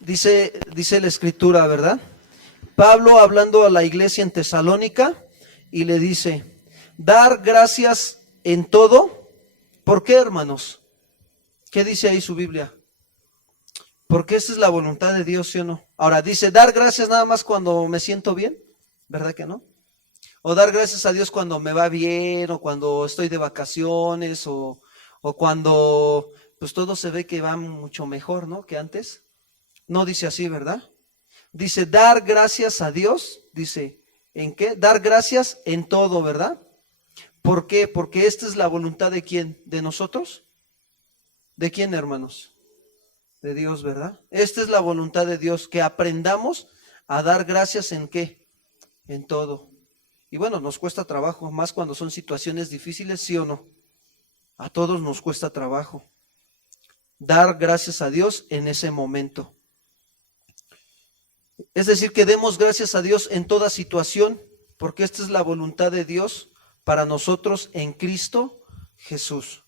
Dice la escritura, ¿verdad? Pablo hablando a la iglesia en Tesalónica y le dice, dar gracias en todo. ¿Por qué, hermanos? ¿Qué dice ahí su Biblia? Porque esa es la voluntad de Dios, ¿sí o no? Ahora, dice, dar gracias nada más cuando me siento bien, ¿verdad que no? O dar gracias a Dios cuando me va bien, o cuando estoy de vacaciones, o cuando pues todo se ve que va mucho mejor, ¿no? Que antes. No dice así, ¿verdad? Dice, dar gracias a Dios, dice, ¿en qué? Dar gracias en todo, ¿verdad? ¿Por qué? Porque esta es la voluntad de quién, de nosotros. ¿De quién, hermanos? De Dios, ¿verdad? Esta es la voluntad de Dios, que aprendamos a dar gracias en qué, en todo. Y bueno, nos cuesta trabajo, más cuando son situaciones difíciles, ¿sí o no? A todos nos cuesta trabajo dar gracias a Dios en ese momento. Es decir, que demos gracias a Dios en toda situación, porque esta es la voluntad de Dios para nosotros en Cristo Jesús.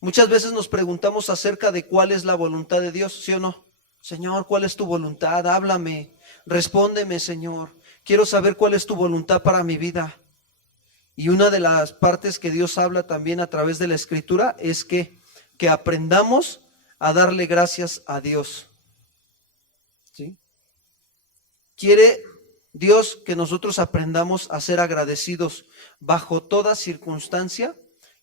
Muchas veces nos preguntamos acerca de cuál es la voluntad de Dios, ¿sí o no? Señor, ¿cuál es tu voluntad? Háblame, respóndeme, Señor. Quiero saber cuál es tu voluntad para mi vida. Y una de las partes que Dios habla también a través de la Escritura es que aprendamos a darle gracias a Dios. ¿Sí? Quiere Dios que nosotros aprendamos a ser agradecidos bajo toda circunstancia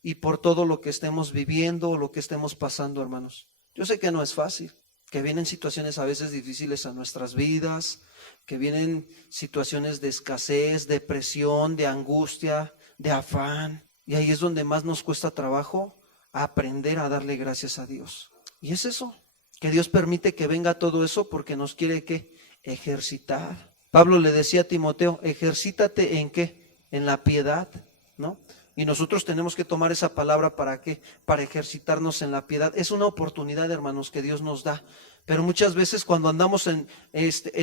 y por todo lo que estemos viviendo o lo que estemos pasando, hermanos. Yo sé que no es fácil, que vienen situaciones a veces difíciles a nuestras vidas, que vienen situaciones de escasez, de presión, de angustia, de afán. Y ahí es donde más nos cuesta trabajo aprender a darle gracias a Dios. Y es eso, que Dios permite que venga todo eso porque nos quiere que ejercitar. Pablo le decía a Timoteo, ejercítate en qué, en la piedad, ¿no? Y nosotros tenemos que tomar esa palabra para qué, para ejercitarnos en la piedad. Es una oportunidad, hermanos, que Dios nos da. Pero muchas veces cuando andamos en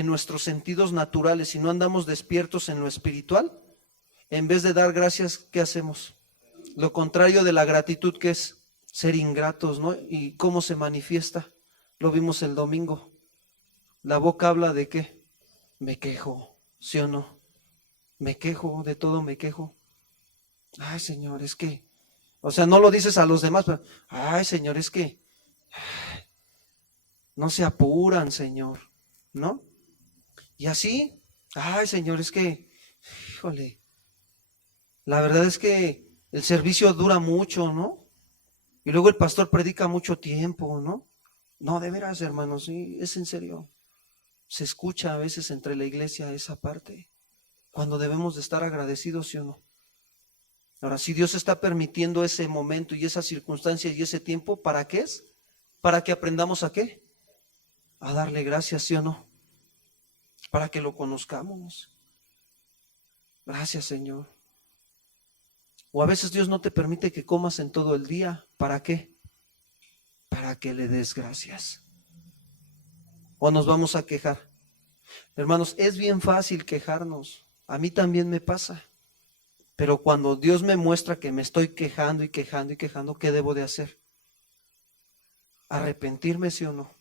nuestros sentidos naturales y no andamos despiertos en lo espiritual, en vez de dar gracias, ¿qué hacemos? Lo contrario de la gratitud, que es ser ingratos, ¿no? ¿Y cómo se manifiesta? Lo vimos el domingo. La boca habla de qué? Me quejo, ¿sí o no? Me quejo, de todo me quejo. Ay, Señor, es que, o sea, no lo dices a los demás, pero, ay, Señor, es que no se apuran, Señor, ¿no? Y así, ay, Señor, es que, híjole, la verdad es que el servicio dura mucho, ¿no? Y luego el pastor predica mucho tiempo, ¿no? No, de veras, hermanos, sí, es en serio. Se escucha a veces entre la iglesia esa parte, cuando debemos de estar agradecidos, ¿sí o no? Ahora, si Dios está permitiendo ese momento y esa circunstancia y ese tiempo, ¿para qué es? Para que aprendamos a qué? A darle gracias, ¿sí o no? Para que lo conozcamos. Gracias, Señor. O a veces Dios no te permite que comas en todo el día. ¿Para qué? Para que le des gracias. O nos vamos a quejar. Hermanos, es bien fácil quejarnos. A mí también me pasa. Pero cuando Dios me muestra que me estoy quejando y quejando y quejando, ¿qué debo de hacer? ¿Arrepentirme, sí o no?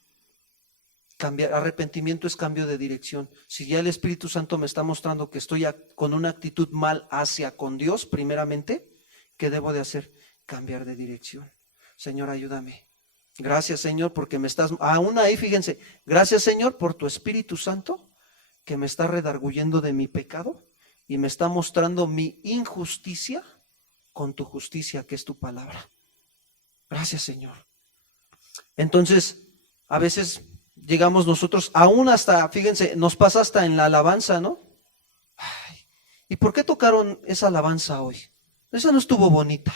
Cambiar, arrepentimiento es cambio de dirección. Si ya el Espíritu Santo me está mostrando que estoy con una actitud mal hacia con Dios, primeramente, ¿qué debo de hacer? Cambiar de dirección. Señor, ayúdame. Gracias, Señor, porque me estás, aún ahí, fíjense, gracias, Señor, por tu Espíritu Santo, que me está redarguyendo de mi pecado y me está mostrando mi injusticia con tu justicia, que es tu palabra. Gracias, Señor. Entonces, a veces llegamos nosotros, aún hasta, fíjense, nos pasa hasta en la alabanza, ¿no? Ay, ¿y por qué tocaron esa alabanza hoy? Esa no estuvo bonita.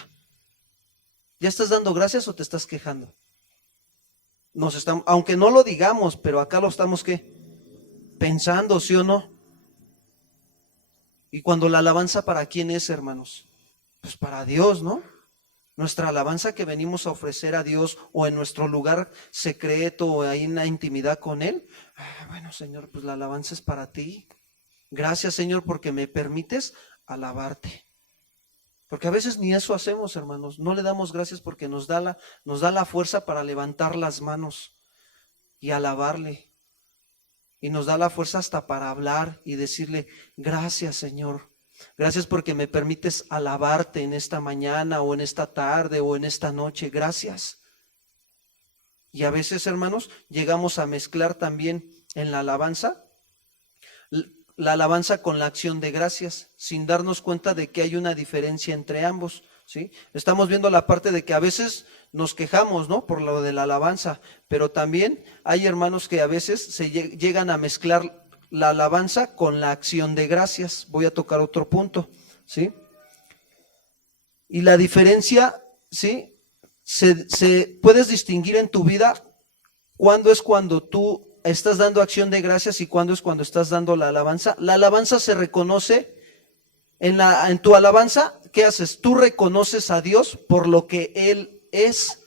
¿Ya estás dando gracias o te estás quejando? Nos estamos, aunque no lo digamos, pero acá lo estamos, ¿qué? Pensando, ¿sí o no? Y cuando la alabanza, ¿para quién es, hermanos? Pues para Dios, ¿no? Nuestra alabanza que venimos a ofrecer a Dios o en nuestro lugar secreto o ahí en la intimidad con Él. Bueno, Señor, pues la alabanza es para ti. Gracias, Señor, porque me permites alabarte. Porque a veces ni eso hacemos, hermanos. No le damos gracias porque nos da la fuerza para levantar las manos y alabarle. y nos da la fuerza hasta para hablar y decirle, gracias Señor, gracias porque me permites alabarte en esta mañana o en esta tarde o en esta noche, gracias. Y a veces, hermanos, llegamos a mezclar también en la alabanza con la acción de gracias, sin darnos cuenta de que hay una diferencia entre ambos, ¿sí? Estamos viendo la parte de que a veces nos quejamos, ¿no?, por lo de la alabanza, pero también hay hermanos que a veces se llegan a mezclar la alabanza con la acción de gracias. Voy a tocar otro punto, ¿sí? Y la diferencia, ¿sí?, se puedes distinguir en tu vida cuándo es cuando tú estás dando acción de gracias y cuándo es cuando estás dando la alabanza. La alabanza se reconoce en tu alabanza. ¿Qué haces? Tú reconoces a Dios por lo que Él es.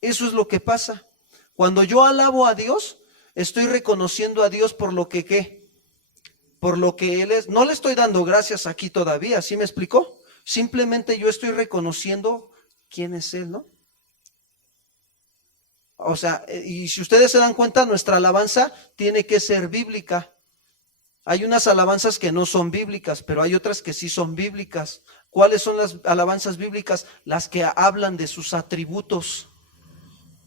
Eso es lo que pasa. Cuando yo alabo a Dios, estoy reconociendo a Dios por lo que ¿qué? Por lo que Él es. No le estoy dando gracias aquí todavía, ¿sí me explicó? Simplemente yo estoy reconociendo quién es Él, ¿no? O sea, y si ustedes se dan cuenta, nuestra alabanza tiene que ser bíblica. Hay unas alabanzas que no son bíblicas, pero hay otras que sí son bíblicas. ¿Cuáles son las alabanzas bíblicas? Las que hablan de sus atributos,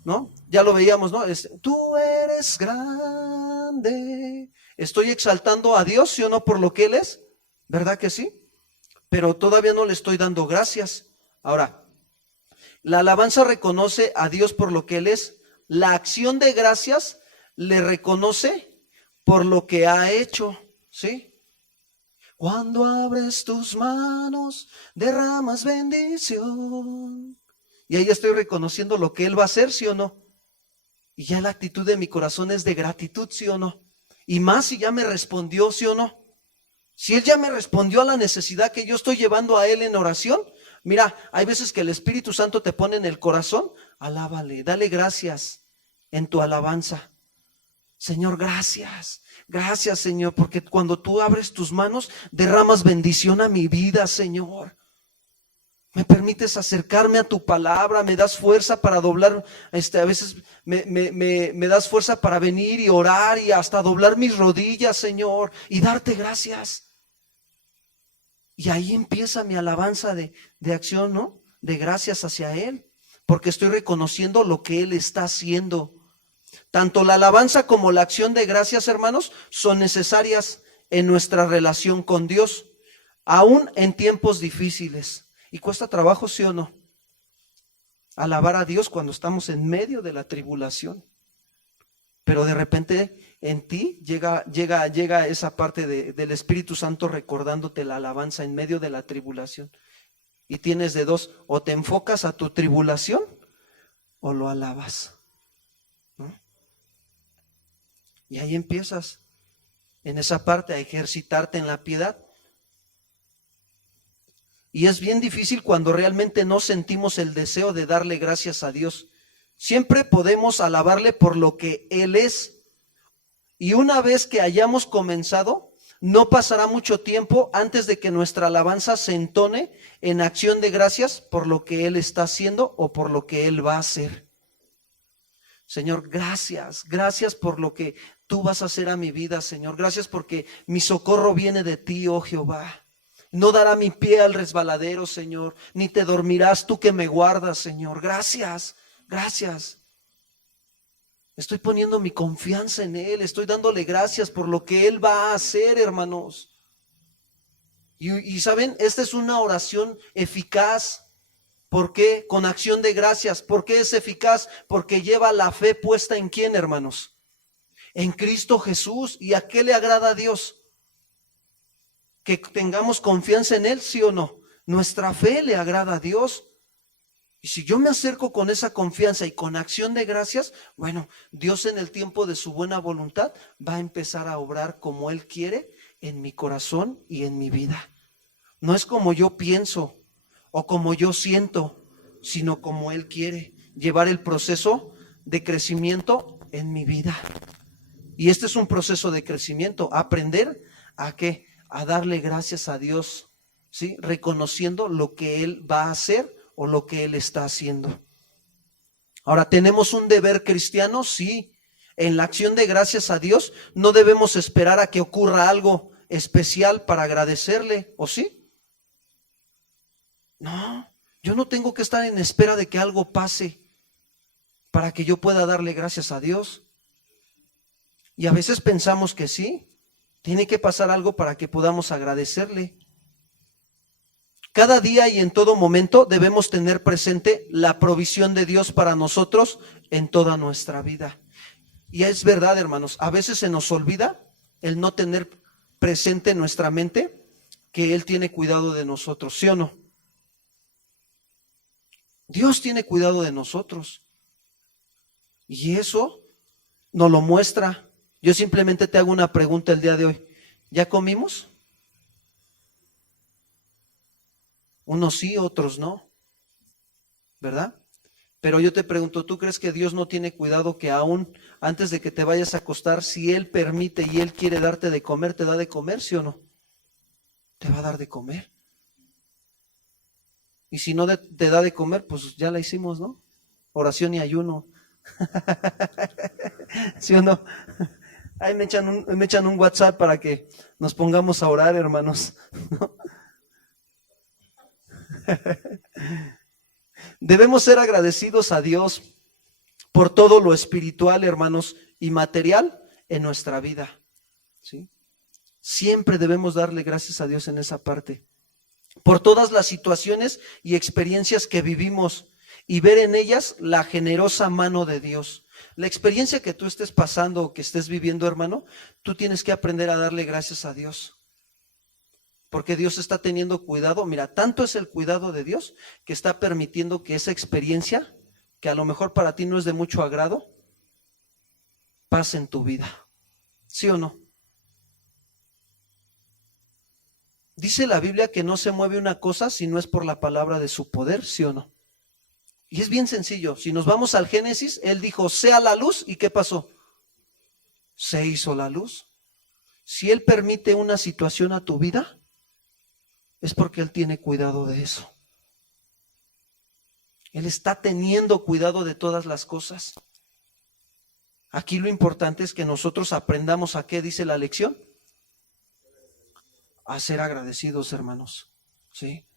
¿no? Ya lo veíamos, ¿no? Tú eres grande. Estoy exaltando a Dios, ¿sí o no? Por lo que Él es, ¿verdad que sí? Pero todavía no le estoy dando gracias. Ahora, la alabanza reconoce a Dios por lo que Él es. La acción de gracias le reconoce por lo que ha hecho, ¿sí? Cuando abres tus manos, derramas bendición. Y ahí estoy reconociendo lo que Él va a hacer, ¿sí o no? Y ya la actitud de mi corazón es de gratitud, ¿sí o no? Y más si ya me respondió, ¿sí o no? Si Él ya me respondió a la necesidad que yo estoy llevando a Él en oración. Mira, hay veces que el Espíritu Santo te pone en el corazón, alábale, dale gracias en tu alabanza. Señor, gracias, gracias Señor, porque cuando tú abres tus manos, derramas bendición a mi vida, Señor. Me permites acercarme a tu palabra, me das fuerza para doblar, a veces me das fuerza para venir y orar y hasta doblar mis rodillas, Señor, y darte gracias. Y ahí empieza mi alabanza de acción, ¿no? De gracias hacia Él, porque estoy reconociendo lo que Él está haciendo. Tanto la alabanza como la acción de gracias, hermanos, son necesarias en nuestra relación con Dios, aún en tiempos difíciles. Y cuesta trabajo, ¿sí o no? Alabar a Dios cuando estamos en medio de la tribulación. Pero de repente en ti llega esa parte del Espíritu Santo recordándote la alabanza en medio de la tribulación. Y tienes de dos, o te enfocas a tu tribulación o lo alabas, ¿no? Y ahí empiezas en esa parte a ejercitarte en la piedad. Y es bien difícil cuando realmente no sentimos el deseo de darle gracias a Dios. Siempre podemos alabarle por lo que Él es. Y una vez que hayamos comenzado, no pasará mucho tiempo antes de que nuestra alabanza se entone en acción de gracias por lo que Él está haciendo o por lo que Él va a hacer. Señor, gracias, gracias por lo que tú vas a hacer a mi vida, Señor. Gracias porque mi socorro viene de ti, oh Jehová. No dará mi pie al resbaladero, Señor, ni te dormirás tú que me guardas, Señor. Gracias, gracias. Estoy poniendo mi confianza en Él, estoy dándole gracias por lo que Él va a hacer, hermanos. Y saben, esta es una oración eficaz. ¿Por qué? Con acción de gracias. ¿Por qué es eficaz? Porque lleva la fe puesta en ¿quién, hermanos? En Cristo Jesús. ¿Y a qué le agrada a Dios? Que tengamos confianza en Él, ¿sí o no? Nuestra fe le agrada a Dios. Y si yo me acerco con esa confianza y con acción de gracias, bueno, Dios en el tiempo de su buena voluntad va a empezar a obrar como Él quiere en mi corazón y en mi vida. No es como yo pienso o como yo siento, sino como Él quiere llevar el proceso de crecimiento en mi vida. Y este es un proceso de crecimiento, aprender a ¿qué? A darle gracias a Dios, ¿sí? Reconociendo lo que Él va a hacer o lo que Él está haciendo. Ahora, ¿tenemos un deber cristiano? Sí. En la acción de gracias a Dios no debemos esperar a que ocurra algo especial para agradecerle, ¿o sí? No, yo no tengo que estar en espera de que algo pase para que yo pueda darle gracias a Dios. Y a veces pensamos que sí, tiene que pasar algo para que podamos agradecerle. Cada día y en todo momento debemos tener presente la provisión de Dios para nosotros en toda nuestra vida. Y es verdad, hermanos, a veces se nos olvida el no tener presente en nuestra mente que Él tiene cuidado de nosotros, ¿sí o no? Dios tiene cuidado de nosotros. Y eso nos lo muestra. Yo simplemente te hago una pregunta el día de hoy. ¿Ya comimos? Unos sí, otros no, ¿verdad? Pero yo te pregunto, ¿tú crees que Dios no tiene cuidado que aún antes de que te vayas a acostar, si Él permite y Él quiere darte de comer, te da de comer, sí o no? Te va a dar de comer. Y si no te da de comer, pues ya la hicimos, ¿no? Oración y ayuno. ¿Sí o no? Ahí me echan un WhatsApp para que nos pongamos a orar, hermanos. Debemos ser agradecidos a Dios por todo lo espiritual, hermanos, y material en nuestra vida, ¿sí? Siempre debemos darle gracias a Dios en esa parte, por todas las situaciones y experiencias que vivimos y ver en ellas la generosa mano de Dios. La experiencia que tú estés pasando o que estés viviendo, hermano, tú tienes que aprender a darle gracias a Dios. Porque Dios está teniendo cuidado. Mira, tanto es el cuidado de Dios que está permitiendo que esa experiencia, que a lo mejor para ti no es de mucho agrado, pase en tu vida. ¿Sí o no? Dice la Biblia que no se mueve una cosa si no es por la palabra de su poder, ¿sí o no? Y es bien sencillo. Si nos vamos al Génesis, Él dijo, sea la luz, ¿y qué pasó? Se hizo la luz. Si Él permite una situación a tu vida, es porque Él tiene cuidado de eso. Él está teniendo cuidado de todas las cosas. Aquí lo importante es que nosotros aprendamos a qué dice la lección. A ser agradecidos, hermanos. ¿Sí?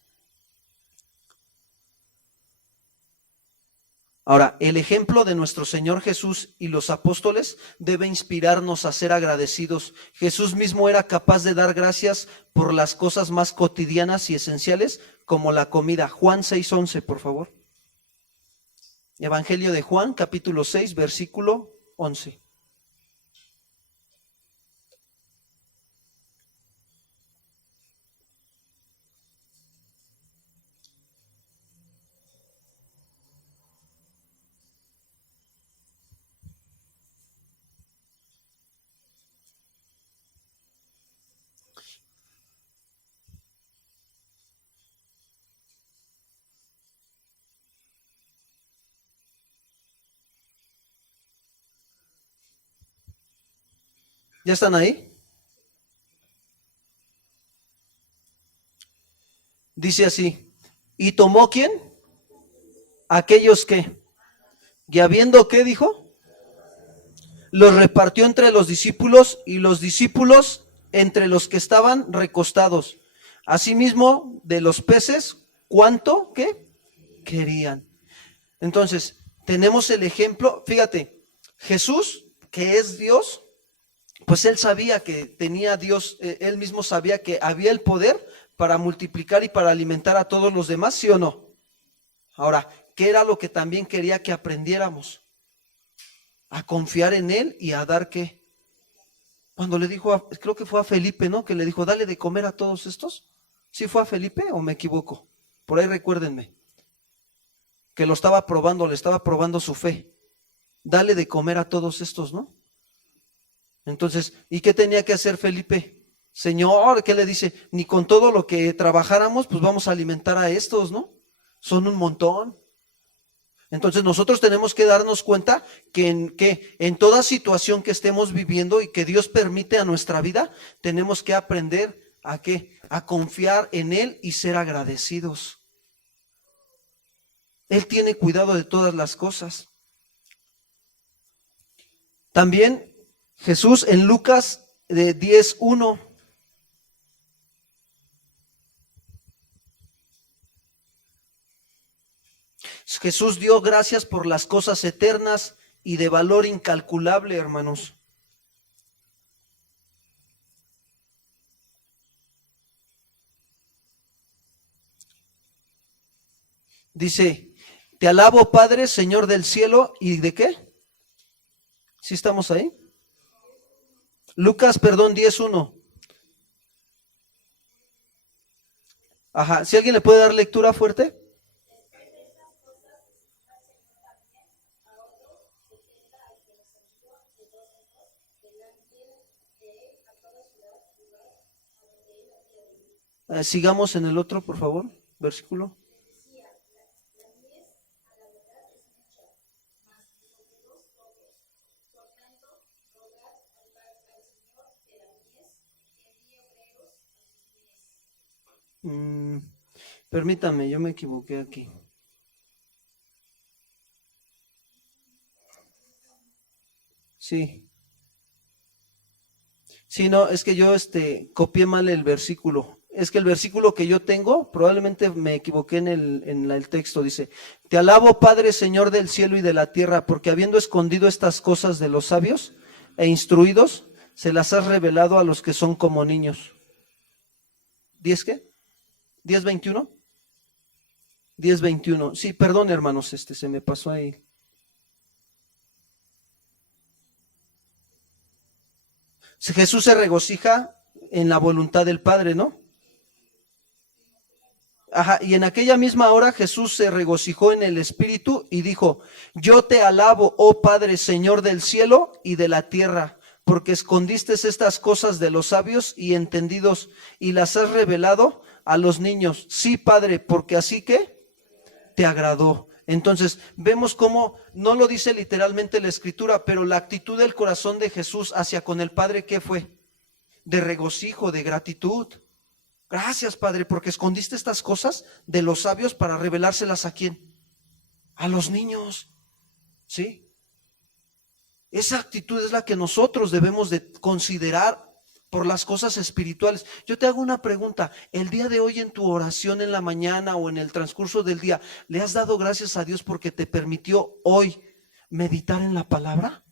Ahora, el ejemplo de nuestro Señor Jesús y los apóstoles debe inspirarnos a ser agradecidos. Jesús mismo era capaz de dar gracias por las cosas más cotidianas y esenciales, como la comida. Juan 6:11, por favor. Evangelio de Juan, capítulo 6, versículo 11. ¿Ya están ahí? Dice así, ¿y tomó quién? Aquellos que, y habiendo, ¿qué dijo? Los repartió entre los discípulos y los discípulos entre los que estaban recostados. Asimismo, de los peces, ¿cuánto? ¿Qué? Querían. Entonces, tenemos el ejemplo, fíjate, Jesús, que es Dios, pues él sabía que tenía Dios, él mismo sabía que había el poder para multiplicar y para alimentar a todos los demás, ¿sí o no? Ahora, ¿qué era lo que también quería que aprendiéramos? A confiar en Él y a dar qué. Cuando le dijo, creo que fue a Felipe, ¿no? Que le dijo, dale de comer a todos estos. ¿Sí fue a Felipe o me equivoco? Por ahí recuérdenme. Que lo estaba probando, le estaba probando su fe. Dale de comer a todos estos, ¿no? Entonces, ¿y qué tenía que hacer Felipe? Señor, ¿qué le dice? Ni con todo lo que trabajáramos, pues vamos a alimentar a estos, ¿no? Son un montón. Entonces nosotros tenemos que darnos cuenta que en toda situación que estemos viviendo y que Dios permite a nuestra vida, tenemos que aprender a qué, a confiar en Él y ser agradecidos. Él tiene cuidado de todas las cosas. También Jesús en Lucas 10:1. Jesús dio gracias por las cosas eternas y de valor incalculable, hermanos. Dice, te alabo, Padre, Señor del cielo, ¿y de qué? ¿Sí estamos ahí? Lucas, perdón, 10:1. Ajá, ¿si alguien le puede dar lectura fuerte? Sigamos en el otro, por favor, versículo. Permítame, yo me equivoqué aquí. Sí. Sí, no, es que yo copié mal el versículo. Es que el versículo que yo tengo, probablemente me equivoqué en el texto, dice, te alabo, Padre, Señor del cielo y de la tierra, porque habiendo escondido estas cosas de los sabios e instruidos, se las has revelado a los que son como niños. ¿10 qué? ¿10:21? 10:21. Sí, perdón, hermanos, se me pasó ahí. Jesús se regocija en la voluntad del Padre, ¿no? Ajá, y en aquella misma hora Jesús se regocijó en el Espíritu y dijo, yo te alabo, oh Padre, Señor del cielo y de la tierra, porque escondiste estas cosas de los sabios y entendidos y las has revelado a los niños. Sí, Padre, porque así que te agradó. Entonces, vemos cómo, no lo dice literalmente la Escritura, pero la actitud del corazón de Jesús hacia con el Padre, ¿qué fue? De regocijo, de gratitud. Gracias, Padre, porque escondiste estas cosas de los sabios para revelárselas ¿a quién? A los niños. ¿Sí? Esa actitud es la que nosotros debemos de considerar por las cosas espirituales. Yo te hago una pregunta, el día de hoy en tu oración en la mañana o en el transcurso del día, ¿le has dado gracias a Dios porque te permitió hoy meditar en la palabra?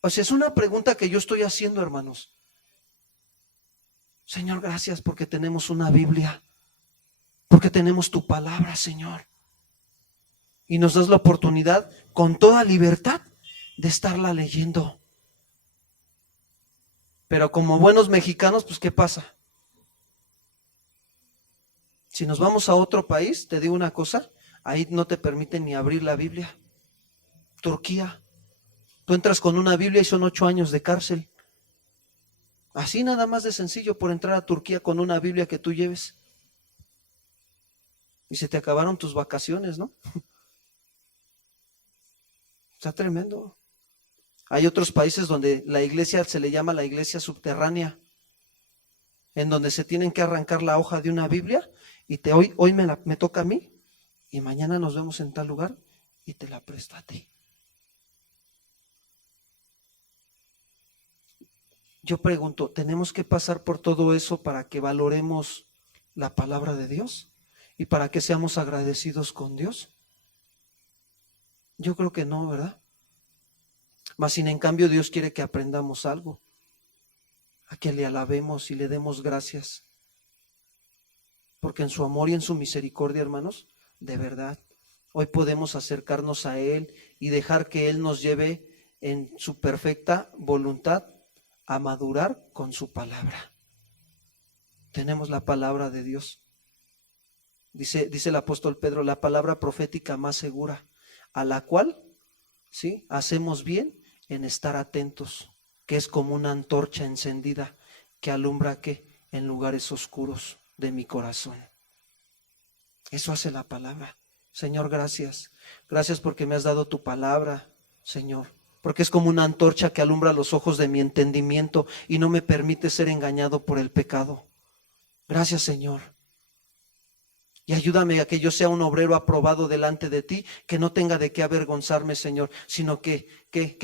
O sea, es una pregunta que yo estoy haciendo, hermanos. Señor, gracias porque tenemos una Biblia, porque tenemos tu palabra, Señor. Y nos das la oportunidad con toda libertad de estarla leyendo. Pero como buenos mexicanos, pues ¿qué pasa? Si nos vamos a otro país, te digo una cosa, ahí no te permiten ni abrir la Biblia. Turquía, tú entras con una Biblia y son 8 años de cárcel. Así nada más de sencillo por entrar a Turquía con una Biblia que tú lleves. Y se te acabaron tus vacaciones, ¿no? Está tremendo. Hay otros países donde la iglesia se le llama la iglesia subterránea, en donde se tienen que arrancar la hoja de una Biblia y hoy me toca a mí y mañana nos vemos en tal lugar y te la presto a ti. Yo pregunto, ¿tenemos que pasar por todo eso para que valoremos la palabra de Dios y para que seamos agradecidos con Dios? Yo creo que no, ¿verdad? Mas sin en cambio Dios quiere que aprendamos algo, a que le alabemos y le demos gracias, porque en su amor y en su misericordia, hermanos, de verdad, hoy podemos acercarnos a Él y dejar que Él nos lleve en su perfecta voluntad a madurar con su palabra. Tenemos la palabra de Dios. Dice el apóstol Pedro, la palabra profética más segura, a la cual, ¿sí?, hacemos bien en estar atentos, que es como una antorcha encendida que alumbra ¿qué? En lugares oscuros de mi corazón. Eso hace la palabra. Señor, gracias. Gracias porque me has dado tu palabra, Señor. Porque es como una antorcha que alumbra los ojos de mi entendimiento y no me permite ser engañado por el pecado. Gracias, Señor. Y ayúdame a que yo sea un obrero aprobado delante de ti, que no tenga de qué avergonzarme, Señor, sino que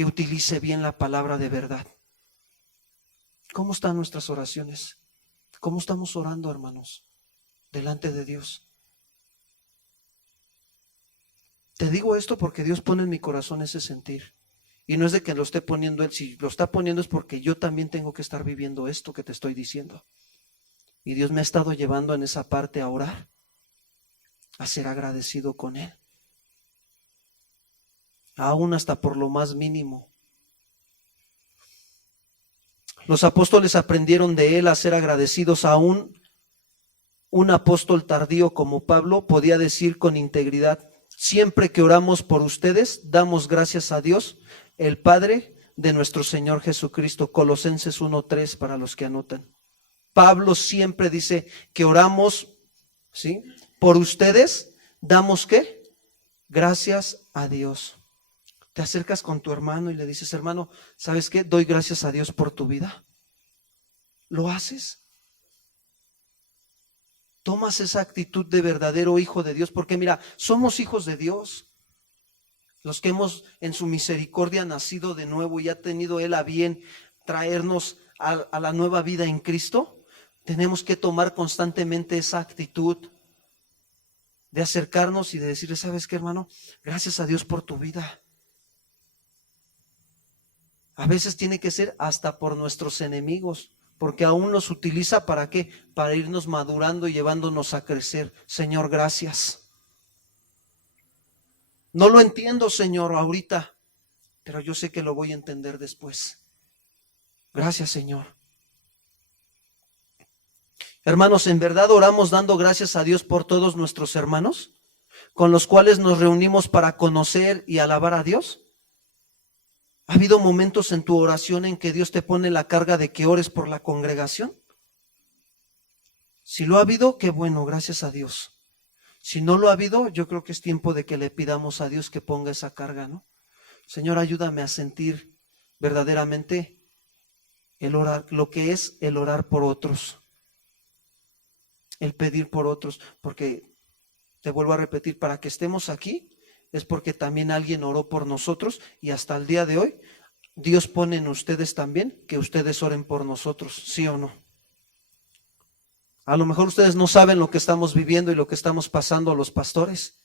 utilice bien la palabra de verdad. ¿Cómo están nuestras oraciones? ¿Cómo estamos orando, hermanos, delante de Dios? Te digo esto porque Dios pone en mi corazón ese sentir. Y no es de que lo esté poniendo Él, si lo está poniendo es porque yo también tengo que estar viviendo esto que te estoy diciendo. Y Dios me ha estado llevando en esa parte a orar, a ser agradecido con Él. Aún hasta por lo más mínimo. Los apóstoles aprendieron de Él a ser agradecidos. Aún un apóstol tardío como Pablo podía decir con integridad: siempre que oramos por ustedes, damos gracias a Dios, el Padre de nuestro Señor Jesucristo. Colosenses 1:3 para los que anotan. Pablo siempre dice que oramos, ¿sí?, por ustedes, damos ¿qué? Gracias a Dios. Te acercas con tu hermano y le dices: hermano, ¿sabes qué? Doy gracias a Dios por tu vida. ¿Lo haces? Tomas esa actitud de verdadero hijo de Dios, porque mira, somos hijos de Dios. Los que hemos en su misericordia nacido de nuevo y ha tenido Él a bien traernos a la nueva vida en Cristo, tenemos que tomar constantemente esa actitud de acercarnos y de decirle: ¿sabes qué, hermano? Gracias a Dios por tu vida. A veces tiene que ser hasta por nuestros enemigos, porque aún nos utiliza ¿para qué? Para irnos madurando y llevándonos a crecer. Señor, gracias. No lo entiendo, Señor, ahorita, pero yo sé que lo voy a entender después. Gracias, Señor. Hermanos, ¿en verdad oramos dando gracias a Dios por todos nuestros hermanos con los cuales nos reunimos para conocer y alabar a Dios? ¿Ha habido momentos en tu oración en que Dios te pone la carga de que ores por la congregación? Si lo ha habido, qué bueno, gracias a Dios. Si no lo ha habido, yo creo que es tiempo de que le pidamos a Dios que ponga esa carga, ¿no? Señor, ayúdame a sentir verdaderamente el orar, lo que es el orar por otros, el pedir por otros, porque te vuelvo a repetir, para que estemos aquí es porque también alguien oró por nosotros y hasta el día de hoy Dios pone en ustedes también que ustedes oren por nosotros, ¿sí o no? A lo mejor ustedes no saben lo que estamos viviendo y lo que estamos pasando los pastores,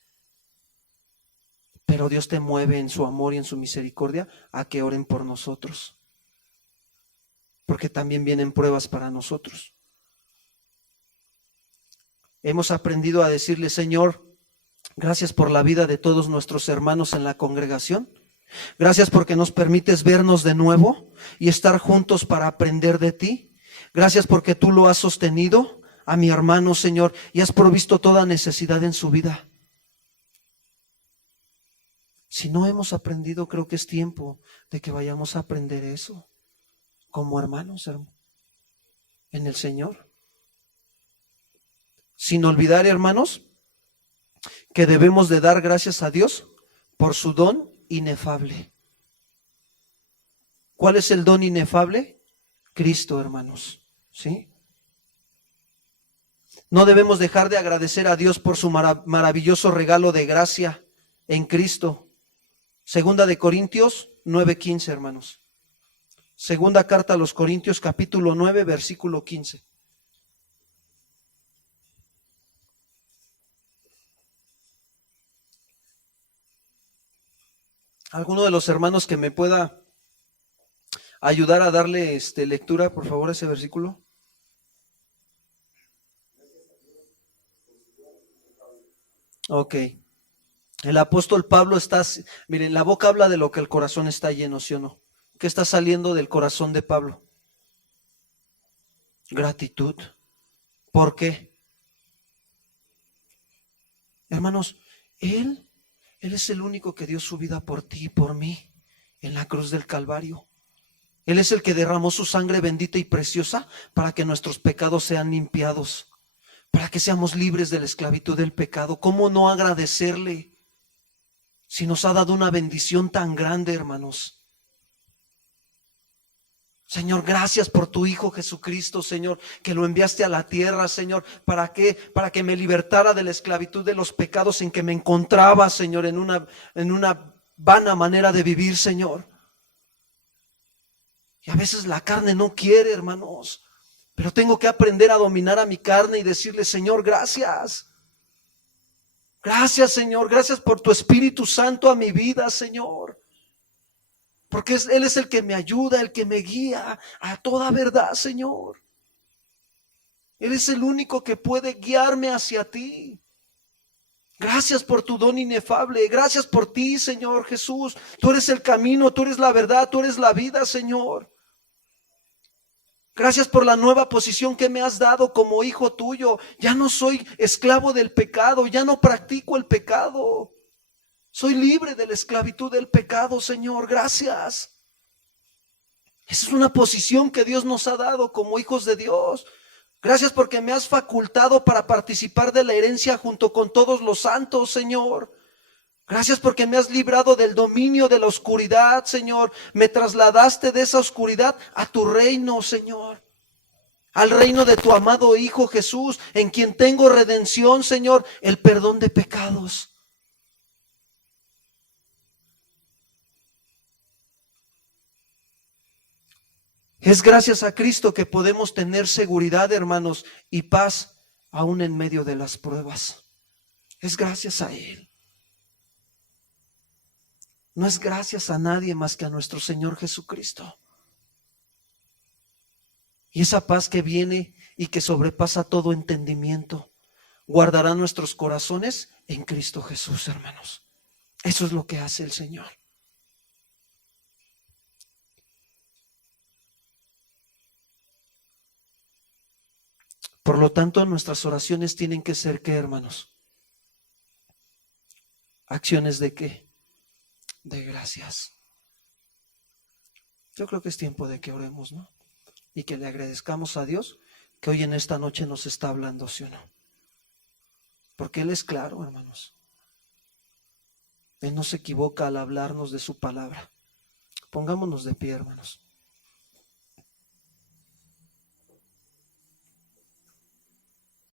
pero Dios te mueve en su amor y en su misericordia a que oren por nosotros, porque también vienen pruebas para nosotros. Hemos aprendido a decirle: Señor, gracias por la vida de todos nuestros hermanos en la congregación. Gracias porque nos permites vernos de nuevo y estar juntos para aprender de ti. Gracias porque tú lo has sostenido a mi hermano, Señor, y has provisto toda necesidad en su vida. Si no hemos aprendido, creo que es tiempo de que vayamos a aprender eso como hermanos en el Señor. Sin olvidar, hermanos, que debemos de dar gracias a Dios por su don inefable. ¿Cuál es el don inefable? Cristo, hermanos, ¿sí? No debemos dejar de agradecer a Dios por su maravilloso regalo de gracia en Cristo. Segunda de Corintios 9:15, hermanos. Segunda carta a los Corintios, capítulo 9, versículo 15. ¿Alguno de los hermanos que me pueda ayudar a darle lectura, por favor, a ese versículo? Ok. El apóstol Pablo miren, la boca habla de lo que el corazón está lleno, ¿sí o no? ¿Qué está saliendo del corazón de Pablo? Gratitud. ¿Por qué? Hermanos, Él es el único que dio su vida por ti y por mí en la cruz del Calvario. Él es el que derramó su sangre bendita y preciosa para que nuestros pecados sean limpiados, para que seamos libres de la esclavitud del pecado. ¿Cómo no agradecerle si nos ha dado una bendición tan grande, hermanos? Señor, gracias por tu Hijo Jesucristo, Señor, que lo enviaste a la tierra, Señor. ¿Para qué? Para que me libertara de la esclavitud de los pecados en que me encontraba, Señor, en una vana manera de vivir, Señor. Y a veces la carne no quiere, hermanos, pero tengo que aprender a dominar a mi carne y decirle, Señor, gracias. Gracias, Señor, gracias por tu Espíritu Santo a mi vida, Señor. Porque Él es el que me ayuda, el que me guía a toda verdad, Señor. Él es el único que puede guiarme hacia ti. Gracias por tu don inefable. Gracias por ti, Señor Jesús. Tú eres el camino, tú eres la verdad, tú eres la vida, Señor. Gracias por la nueva posición que me has dado como hijo tuyo. Ya no soy esclavo del pecado, ya no practico el pecado. Soy libre de la esclavitud del pecado, Señor. Gracias. Esa es una posición que Dios nos ha dado como hijos de Dios. Gracias porque me has facultado para participar de la herencia junto con todos los santos, Señor. Gracias porque me has librado del dominio de la oscuridad, Señor. Me trasladaste de esa oscuridad a tu reino, Señor. Al reino de tu amado Hijo Jesús, en quien tengo redención, Señor, el perdón de pecados. Es gracias a Cristo que podemos tener seguridad, hermanos, y paz aún en medio de las pruebas. Es gracias a Él. No es gracias a nadie más que a nuestro Señor Jesucristo. Y esa paz que viene y que sobrepasa todo entendimiento, guardará nuestros corazones en Cristo Jesús, hermanos. Eso es lo que hace el Señor. Por lo tanto, nuestras oraciones tienen que ser, ¿qué, hermanos? ¿Acciones de qué? De gracias. Yo creo que es tiempo de que oremos, ¿no? Y que le agradezcamos a Dios que hoy en esta noche nos está hablando, ¿sí o no? Porque Él es claro, hermanos. Él no se equivoca al hablarnos de su palabra. Pongámonos de pie, hermanos.